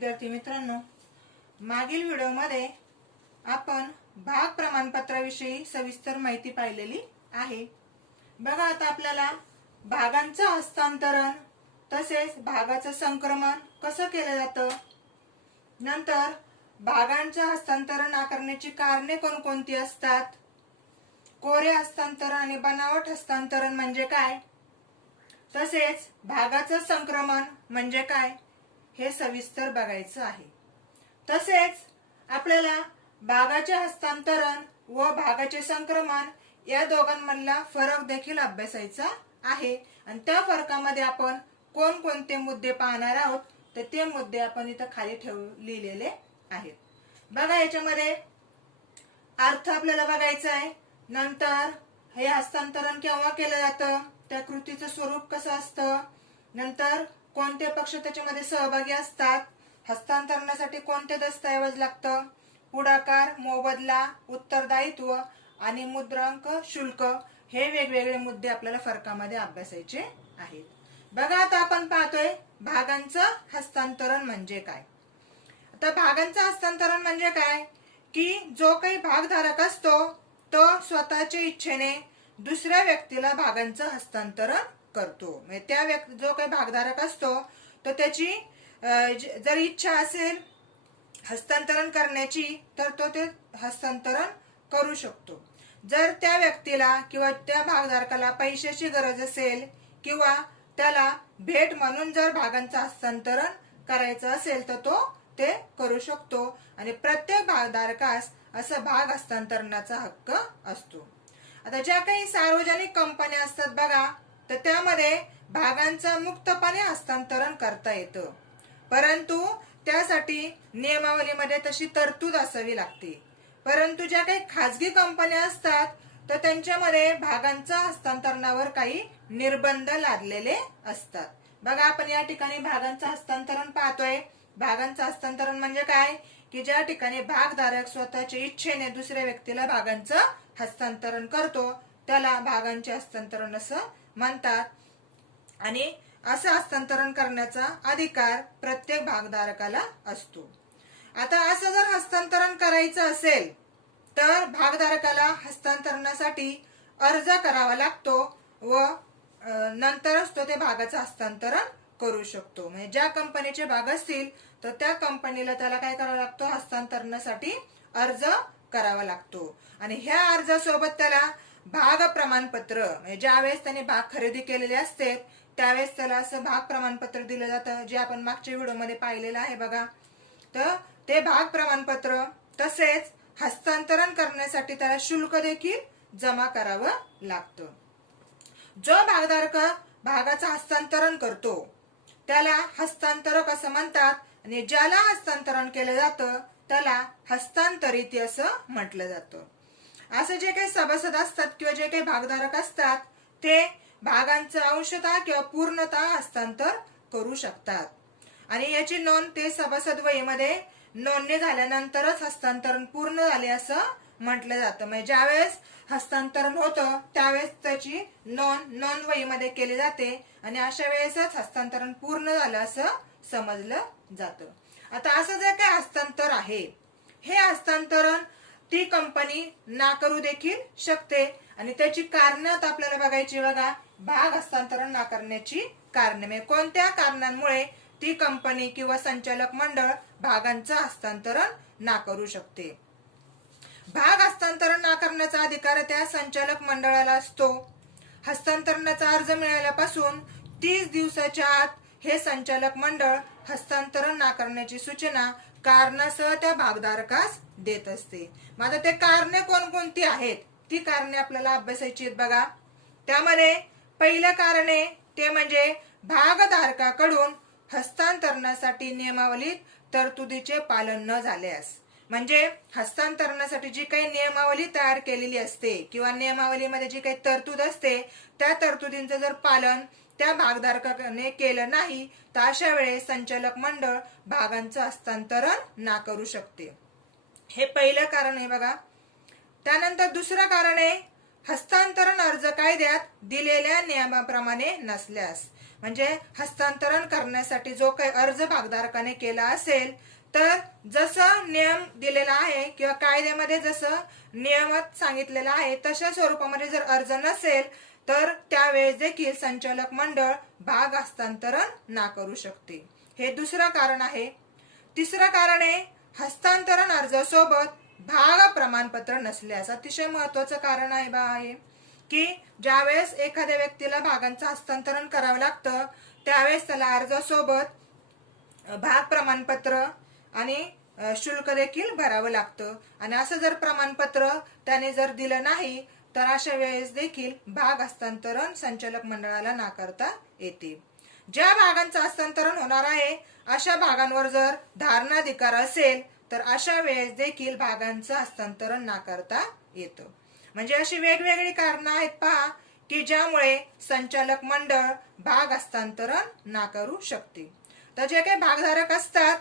विद्यार्थी मित्रांनो, मागील व्हिडिओमध्ये आपण भाग प्रमाणपत्राविषयी सविस्तर माहिती पाहिलेली आहे। बघा, आता आपल्याला भागांचं हस्तांतरण तसेच भागाचं संक्रमण कसं केलं जातं, नंतर भागांचं हस्तांतरण करण्याची कारणे कोणकोणती असतात, कोरे हस्तांतरण आणि बनावट हस्तांतरण म्हणजे काय, तसेच भागाचं संक्रमण म्हणजे काय हे सविस्तर बघायचं आहे। तसेच आपल्याला भागाचे हस्तांतरण व भागाचे संक्रमण या दोघांमधला फरक देखील अभ्यासायचा आहे आणि त्या फरकामध्ये आपण कोणकोणते मुद्दे पाहणार आहोत तर ते मुद्दे आपण इथं खाली लिहिलेले आहेत। बघा, याच्यामध्ये अर्थ आपल्याला बघायचा आहे, नंतर हे हस्तांतरण केव्हा केलं जातं, त्या कृतीचं स्वरूप कसं असतं, नंतर कोणते पक्ष त्याच्यामध्ये सहभागी असतात, हस्तांतरणासाठी कोणते दस्तऐवज लागतं, पुढाकार, मोबदला, उत्तरदायित्व आणि मुद्रांक शुल्क हे वेगवेगळे मुद्दे आपल्याला फरकामध्ये अभ्यासायचे आहेत। बघा, आता आपण पाहतोय भागांचं हस्तांतरण म्हणजे काय। आता भागांचं हस्तांतरण म्हणजे काय की जो काही भागधारक असतो तो स्वतःच्या इच्छेने दुसऱ्या व्यक्तीला भागांचं हस्तांतरण करतो। म्हणजे त्या व्यक्ती जो काही भागधारक असतो तो त्याची जर इच्छा असेल हस्तांतरण करण्याची तर तो ते हस्तांतरण करू शकतो। जर त्या व्यक्तीला किंवा त्या भागधारकाला पैशाची गरज असेल किंवा त्याला भेट म्हणून जर भागांचं हस्तांतरण करायचं असेल तर तो ते करू शकतो आणि प्रत्येक भागधारकास असं भाग हस्तांतरणाचा हक्क असतो। आता ज्या काही सार्वजनिक कंपन्या असतात बघा, तर त्यामध्ये भागांचं मुक्तपणे हस्तांतरण करता येतं, परंतु त्यासाठी नियमावलीमध्ये तशी तरतूद असावी लागते। परंतु ज्या काही खाजगी कंपन्या असतात तर त्यांच्यामध्ये भागांच्या हस्तांतरणावर काही निर्बंध लादलेले असतात। बघा, आपण या ठिकाणी भागांचं हस्तांतरण पाहतोय। भागांचं हस्तांतरण म्हणजे काय की ज्या ठिकाणी भागधारक स्वतःच्या इच्छेने दुसऱ्या व्यक्तीला भागांचं हस्तांतरण करतो त्याला भागांचे हस्तांतरण असं म्हणतात आणि असं हस्तांतरण करण्याचा अधिकार प्रत्येक भागधारकाला असतो। आता असं जर हस्तांतरण करायचं असेल तर भागधारकाला हस्तांतरणासाठी अर्ज करावा लागतो व नंतरच तो ते भागाचं हस्तांतरण करू शकतो। म्हणजे ज्या कंपनीचे भाग असतील तर त्या कंपनीला त्याला काय करावं लागतो, हस्तांतरणासाठी अर्ज करावा लागतो आणि ह्या अर्जासोबत त्याला भाग प्रमाणपत्र, म्हणजे ज्यावेळेस त्याने भाग खरेदी केलेले असते त्यावेळेस त्याला असं भाग प्रमाणपत्र दिलं जातं, जे आपण मागच्या व्हिडिओमध्ये पाहिलेलं आहे बघा। तर ते भाग प्रमाणपत्र तसेच हस्तांतरण करण्यासाठी त्याला शुल्क देखील जमा करावं लागतं। जो भागधारक भागाचं हस्तांतरण करतो त्याला हस्तांतरक असं म्हणतात आणि ज्याला हस्तांतरण केलं जातं त्याला हस्तांतरित असं म्हटलं जातं। असं जे काही सभासद असतात किंवा जे काही भागधारक असतात ते भागांचं अंशतः किंवा पूर्णतः हस्तांतर करू शकतात आणि याची नोंद ते सभासद वहीमध्ये नोंदणी झाल्यानंतरच हस्तांतरण पूर्ण झाले असं म्हटलं जातं। म्हणजे ज्यावेळेस हस्तांतरण होतं त्यावेळेस त्याची नोंद वहीमध्ये केली जाते आणि अशा वेळेसच हस्तांतरण पूर्ण झालं असं समजलं जातं। आता असं जे काही हस्तांतर आहे हे हस्तांतरण ती कंपनी नाकारू देखील शकते आणि त्याची कारणे आपल्याला बघायची। बघा, भाग हस्तांतरण नाकारण्याची कारणे म्हणजे कोणत्या कारणांमुळे ती कंपनी किंवा संचालक मंडळ भागांचं हस्तांतरण नाकारू शकते। भाग हस्तांतरण नाकारण्याचा अधिकार त्या संचालक मंडळाला असतो। हस्तांतरणाचा अर्ज मिळाल्यापासून 30 दिवसाच्या आत हे संचालक मंडळ हस्तांतरण नाकारण्याची सूचना कारणासह त्या भागधारकास देत असते। मग ते कारणे कोणकोणती आहेत ती कारणे आपल्याला अभ्यासायची आहेत। बघा, त्यामध्ये पहिलं कारणे ते म्हणजे भागधारकाकडून हस्तांतरणासाठी नियमावलीत तरतुदीचे पालन न झाल्यास, म्हणजे हस्तांतरणासाठी जी काही नियमावली तयार केलेली असते किंवा नियमावलीमध्ये जी काही तरतूद असते त्या तरतुदींचं जर पालन त्या भागधारकाने केलं नाही तर अशा वेळेस संचालक मंडळ भागांचं हस्तांतरण नाकारू शकते। हे पहिलं कारण आहे बघा। त्यानंतर दुसरं कारण आहे हस्तांतरण अर्ज कायद्यात दिलेल्या नियमाप्रमाणे नसल्यास, म्हणजे हस्तांतरण करण्यासाठी जो काही अर्ज भागधारकाने केला असेल, तर जसं नियम दिलेला आहे किंवा कायद्यामध्ये जसं नियमात सांगितलेलं आहे तशा स्वरूपामध्ये जर अर्ज नसेल तर त्यावेळेस देखील संचालक मंडळ भाग हस्तांतरण नाकारू शकते. हे दुसरं कारण आहे. तिसरं कारण आहे हस्तांतरण अर्जासोबत भाग प्रमाणपत्र नसल्यास. अतिशय महत्वाचं कारण आहे की ज्यावेळेस एखाद्या व्यक्तीला भागांचं हस्तांतरण करावं लागतं त्यावेळेस त्याला अर्जासोबत भाग प्रमाणपत्र आणि शुल्क देखील भरावं लागतं. आणि असं जर प्रमाणपत्र त्याने जर दिलं नाही तर अशा वेळेस देखील भाग हस्तांतरण संचालक मंडळाला नाकारता येते. ज्या भागांचं हस्तांतरण होणार आहे अशा भागांवर जर धारणाधिकार असेल तर अशा वेळेस देखील भागांचं हस्तांतरण नाकारता येतं. म्हणजे अशी वेगवेगळी कारणं आहेत पहा की ज्यामुळे संचालक मंडळ भाग हस्तांतरण नाकारू शकते. तर जे काही भागधारक असतात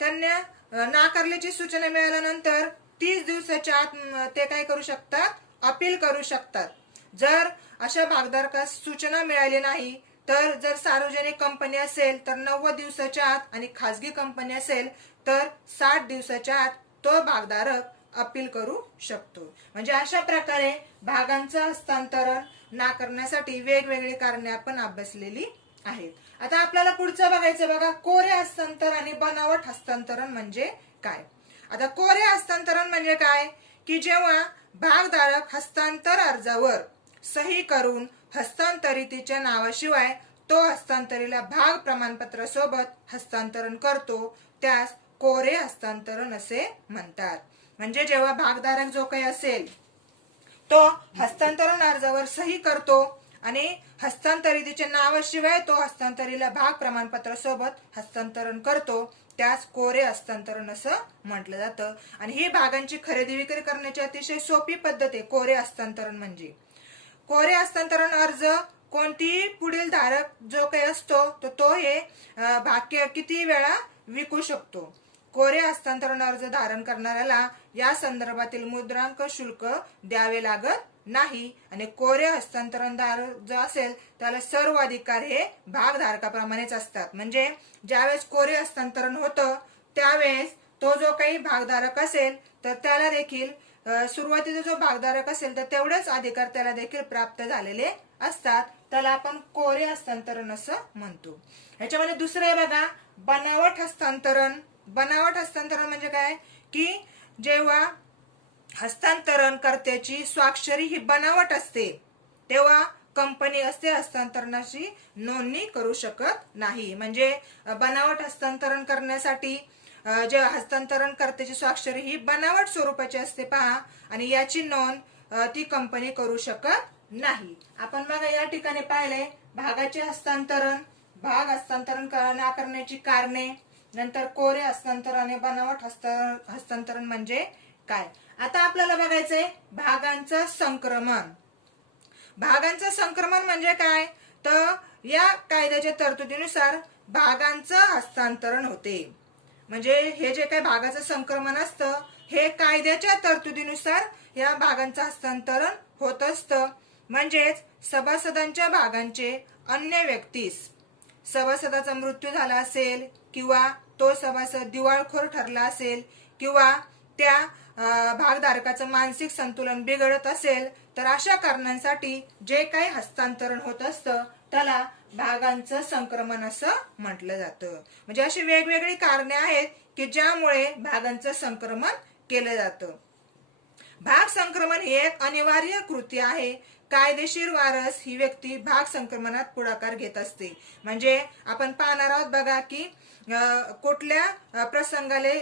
त्यांना नाकारल्याची सूचना मिळाल्यानंतर 30 दिवसाच्या आत ते काय करू शकतात, अपील करू शकतात. जर अशा भागधारकास सूचना मिळाली नाही तर जर सार्वजनिक कंपनी असेल तर 90 दिवसाच्या आत आणि खासगी कंपनी असेल तर 60 दिवसाच्या आत तो भागधारक अपील करू शकतो. म्हणजे अशा प्रकारे भागांचं हस्तांतरण नाकारण्यासाठी वेगवेगळी कारणे आपण अभ्यासलेली आहेत. आता आपल्याला पुढचं बघायचं बघा, कोरे हस्तांतरण आणि बनावट हस्तांतरण म्हणजे काय. आता कोरे हस्तांतरण म्हणजे काय की जेव्हा भागधारक हस्तांतर अर्जावर सही करून हस्तांतरितीच्या नावाशिवाय तो हस्तांतरीला भाग प्रमाणपत्र सोबत हस्तांतरण करतो त्यास कोरे हस्तांतरण असे म्हणतात. म्हणजे जेव्हा भागधारक जो काही असेल तो हस्तांतरण अर्जावर सही करतो आणि हस्तांतरितीच्या नावाशिवाय तो हस्तांतरीला भाग प्रमाणपत्र सोबत हस्तांतरण करतो त्यास कोरे हस्तांतरण असं म्हटलं जातं. आणि ही भागांची खरेदी विक्री करण्याची अतिशय सोपी पद्धत आहे कोरे हस्तांतरण म्हणजे. कोरे हस्तांतरण अर्ज कोणतीही पुढील धारक जो काही असतो तो हे भाग किती वेळा विकू शकतो. कोरे हस्तांतरण अर्ज धारण करणाऱ्याला या संदर्भातील मुद्रांक शुल्क द्यावे लागत नाही आणि कोरे हस्तांतरणदार जो असेल त्याला सर्व अधिकार हे भागधारकाप्रमाणेच असतात. म्हणजे ज्यावेळेस कोरे हस्तांतरण होतं त्यावेळेस तो जो काही भागधारक असेल तर त्याला देखील सुरुवातीचा जो भागधारक असेल तर तेवढेच अधिकार त्याला देखील प्राप्त झालेले असतात. त्याला आपण कोरे हस्तांतरण असं म्हणतो. ह्याच्यामध्ये दुसरं आहे बघा, बनावट हस्तांतरण. बनावट हस्तांतरण म्हणजे काय की जेव्हा हस्तांतरण कर्त्याची स्वाक्षरी ही बनावट असते तेव्हा कंपनी असते हस्तांतरणाची नोंदणी करू शकत नाही. म्हणजे बनावट हस्तांतरण करण्यासाठी जे हस्तांतरण कर्त्याची स्वाक्षरी ही बनावट स्वरूपाची असते पहा आणि याची नोंद ती कंपनी करू शकत नाही. आपण बघा या ठिकाणी पाहिले भागाचे हस्तांतरण, भाग हस्तांतरण करण्याची कारणे, नंतर कोरे हस्तांतरण आणि बनावट हस्तांतरण म्हणजे काय. आता आपल्याला बघायचंय भागांचं संक्रमण. भागांचं संक्रमण म्हणजे काय तर या कायद्याच्या तरतुदीनुसार भागांचं हस्तांतरण होते. म्हणजे हे जे काही भागाचं संक्रमण असतं हे कायद्याच्या तरतुदीनुसार या भागांचं हस्तांतरण होत असतं. म्हणजेच सभासदांच्या भागांचे अन्य व्यक्तीस, सभासदाचा मृत्यू झाला असेल किंवा तो सभासद दिवाळखोर ठरला असेल किंवा त्या भागधारकाचं मानसिक संतुलन बिघडत असेल तर अशा कारणांसाठी जे काही हस्तांतरण होत असतं त्याला भागांचं संक्रमण असं म्हटलं जातं. म्हणजे अशी वेगवेगळी कारणे आहेत की ज्यामुळे भागांचं संक्रमण केलं जातं. भाग संक्रमण ही एक अनिवार्य कृती आहे. कायदेशीर वारस ही व्यक्ती भाग संक्रमणात पुढाकार घेत असते. म्हणजे आपण पाहणार आहोत बघा की कुठल्या प्रसंगाले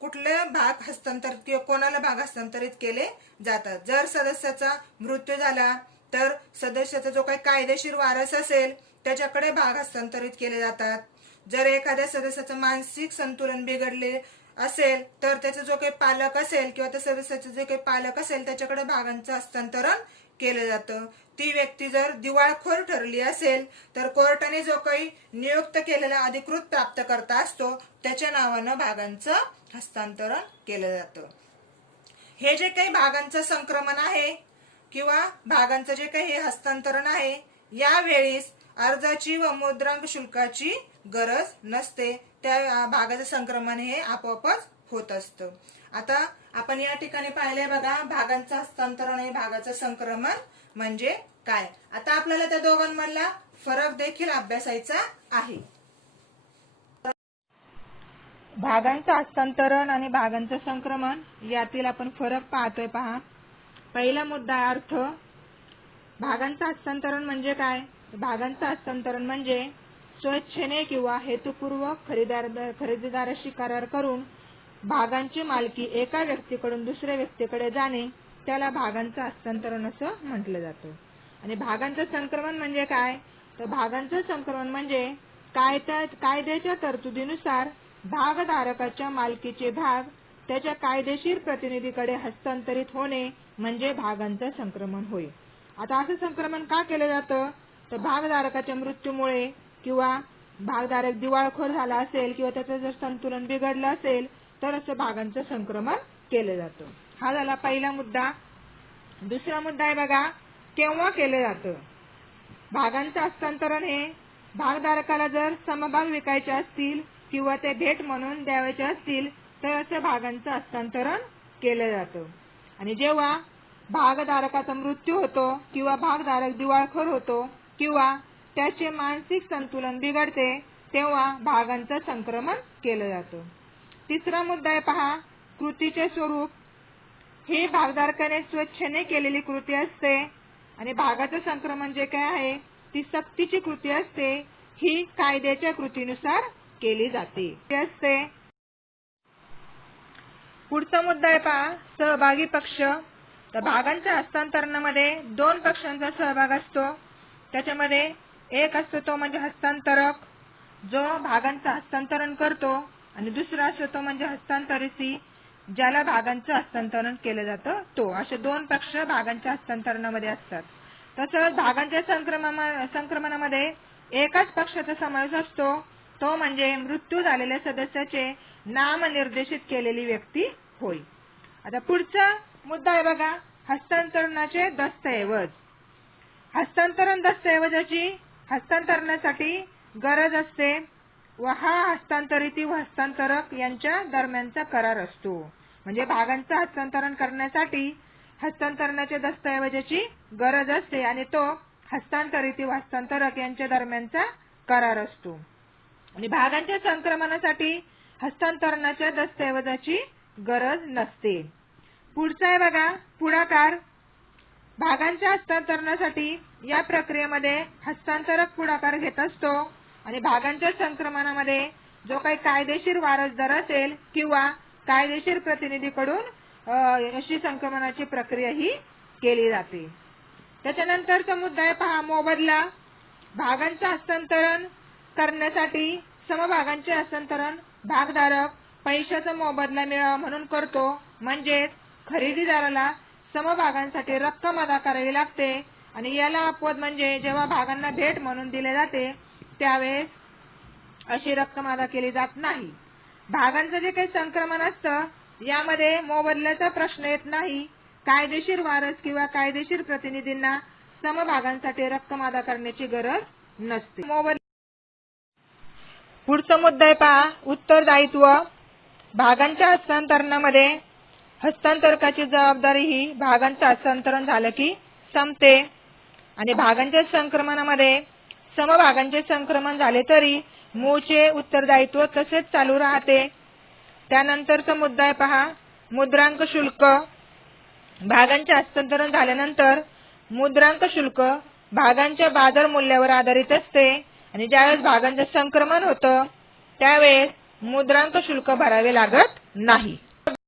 कुठले भाग हस्तांतरित किंवा कोणाला भाग हस्तांतरित केले जातात. जर सदस्याचा मृत्यू झाला तर सदस्याचा जो काही कायदेशीर वारस असेल त्याच्याकडे भाग हस्तांतरित केले जातात. जर एखाद्या सदस्याचं मानसिक संतुलन बिघडले असेल तर त्याचा जो काही पालक असेल किंवा त्या सदस्याचे जे काही पालक असेल त्याच्याकडे भागांचं हस्तांतरण केलं जातं. ती व्यक्ती जर दिवाळखोर ठरली असेल तर कोर्टाने जो काही नियुक्त केलेला अधिकृत प्राप्तकर्ता असतो त्याच्या नावानं भागांचं हस्तांतरण केलं जातं. हे जे काही भागांचं संक्रमण आहे किंवा भागांचं जे काही हस्तांतरण आहे यावेळेस अर्जाची व मुद्रांक शुल्काची गरज नसते, त्या भागाचं संक्रमण हे आपोआपच होत असतं. आता आपण या ठिकाणी पाहिले बघा, भागांचं हस्तांतरण हे भागाचं संक्रमण म्हणजे काय. आता आपल्याला त्या दोघांमधला फरक देखील अभ्यासायचा आहे. भागांचं हस्तांतरण आणि भागांचं संक्रमण यातील आपण फरक पाहतोय. पहा, पहिला मुद्दा अर्थ. भागांचं हस्तांतरण म्हणजे काय. भागांचं हस्तांतरण म्हणजे स्वेच्छेने किंवा हेतुपूर्वक खरेदीदाराशी करार करून भागांची मालकी एका व्यक्तीकडून दुसऱ्या व्यक्तीकडे जाणे, त्याला भागांचं हस्तांतरण असं म्हटलं जातं. आणि भागांचं संक्रमण म्हणजे काय. तर भागांचं संक्रमण म्हणजे कायद्याच्या तरतुदीनुसार भागधारकाच्या मालकीचे भाग त्याच्या कायदेशीर प्रतिनिधीकडे हस्तांतरित होणे म्हणजे भागांचं संक्रमण होय. आता असं संक्रमण का केलं जातं. तर भागधारकाच्या मृत्यूमुळे किंवा भागधारक दिवाळखोर झाला असेल किंवा त्याचं जर संतुलन बिघडलं असेल तर असं भागांचं संक्रमण केलं जातं. हा झाला पहिला मुद्दा. दुसरा मुद्दा आहे बघा, केव्हा केलं जातं. भागांचं हस्तांतरण हे भागधारकाला जर समभाग विकायचे असतील किंवा ते भेट म्हणून द्यायचे असतील तर असं भागांचं हस्तांतरण केलं जातं. आणि जेव्हा भागधारकाचा मृत्यू होतो किंवा भागधारक दिवाळखोर होतो किंवा त्याचे मानसिक संतुलन बिघडते तेव्हा भागांचं संक्रमण केलं जातं. तिसरा मुद्दा आहे पहा, कृतीचे स्वरूप. ही भागधारकाने स्वेच्छेने केलेली कृती असते आणि भागाचं संक्रमण जे काय आहे ती सक्तीची कृती असते. ही कायद्याच्या कृतीनुसार केली जाते. पुढचा मुद्दा आहे पहा, सहभागी पक्ष. तर भागांच्या हस्तांतरणामध्ये दोन पक्षांचा सहभाग असतो. त्याच्यामध्ये एक असतो तो म्हणजे हस्तांतरक, जो भागांचं हस्तांतरण करतो, आणि दुसरा असतो तो म्हणजे हस्तांतरिती, ज्याला भागांचं हस्तांतरण केलं जातं तो. असे दोन पक्ष भागांच्या हस्तांतरणामध्ये असतात. तसंच भागांच्या संक्रमणामध्ये एकाच पक्षाचा समावेश असतो, तो म्हणजे मृत्यू झालेल्या सदस्याचे नामनिर्देशित केलेली व्यक्ती होय. आता पुढचा मुद्दा आहे बघा, हस्तांतरणाचे दस्तऐवज. हस्तांतरण दस्तऐवजाची हस्तांतरणासाठी गरज असते व हा हस्तांतरिती व हस्तांतरक यांच्या दरम्यानचा करार असतो. म्हणजे भागांचं हस्तांतरण करण्यासाठी हस्तांतरणाच्या दस्तऐवजाची गरज असते आणि तो हस्तांतरिती व हस्तांतरक यांच्या दरम्यानचा करार असतो. आणि भागांच्या संक्रमणासाठी हस्तांतरणाच्या दस्तऐवजाची गरज नसते. पुढचा आहे बघा, पुढाकार. भागांच्या हस्तांतरणासाठी या प्रक्रियेमध्ये हस्तांतरक पुढाकार घेत असतो आणि भागांच्या संक्रमणामध्ये जो काही कायदेशीर वारसदार असेल किंवा कायदेशीर प्रतिनिधीकडून अशी संक्रमणाची प्रक्रिया ही केली जाते. त्याच्यानंतरचा मुद्दा आहे पहा, मोबदला. भागांचं हस्तांतरण करण्यासाठी समभागांचे हस्तांतरण भागधारक पैशाचा मोबदला मिळावा म्हणून करतो. म्हणजे खरेदीदाराला समभागांसाठी रक्कम अदा करावी लागते आणि याला अपवाद म्हणजे जेव्हा भागांना भेट म्हणून दिले जाते त्यावेळेस अशी रक्कम अदा केली जात नाही. भागांचं जे काही संक्रमण असतं यामध्ये मोबदल्याचा प्रश्न येत नाही. कायदेशीर वारस किंवा कायदेशीर प्रतिनिधींना समभागांसाठी रक्कम अदा करण्याची गरज नसते. पुढचा मुद्दा आहे पहा, उत्तरदायित्व. भागांच्या हस्तांतरणामध्ये हस्तांतरकाची जबाबदारी ही भागांचं हस्तांतरण झालं की संपते आणि भागांच्या संक्रमणामध्ये समभागांचे संक्रमण झाले तरी मूळचे उत्तरदायित्व तसेच चालू राहते. त्यानंतरचा मुद्दा आहे पहा, मुद्रांक शुल्क. भागांचे हस्तांतरण झाल्यानंतर मुद्रांक शुल्क भागांच्या बाजार मूल्यावर आधारित असते आणि ज्यावेळेस भागांचे संक्रमण होतं त्यावेळेस मुद्रांक शुल्क भरावे लागत नाही.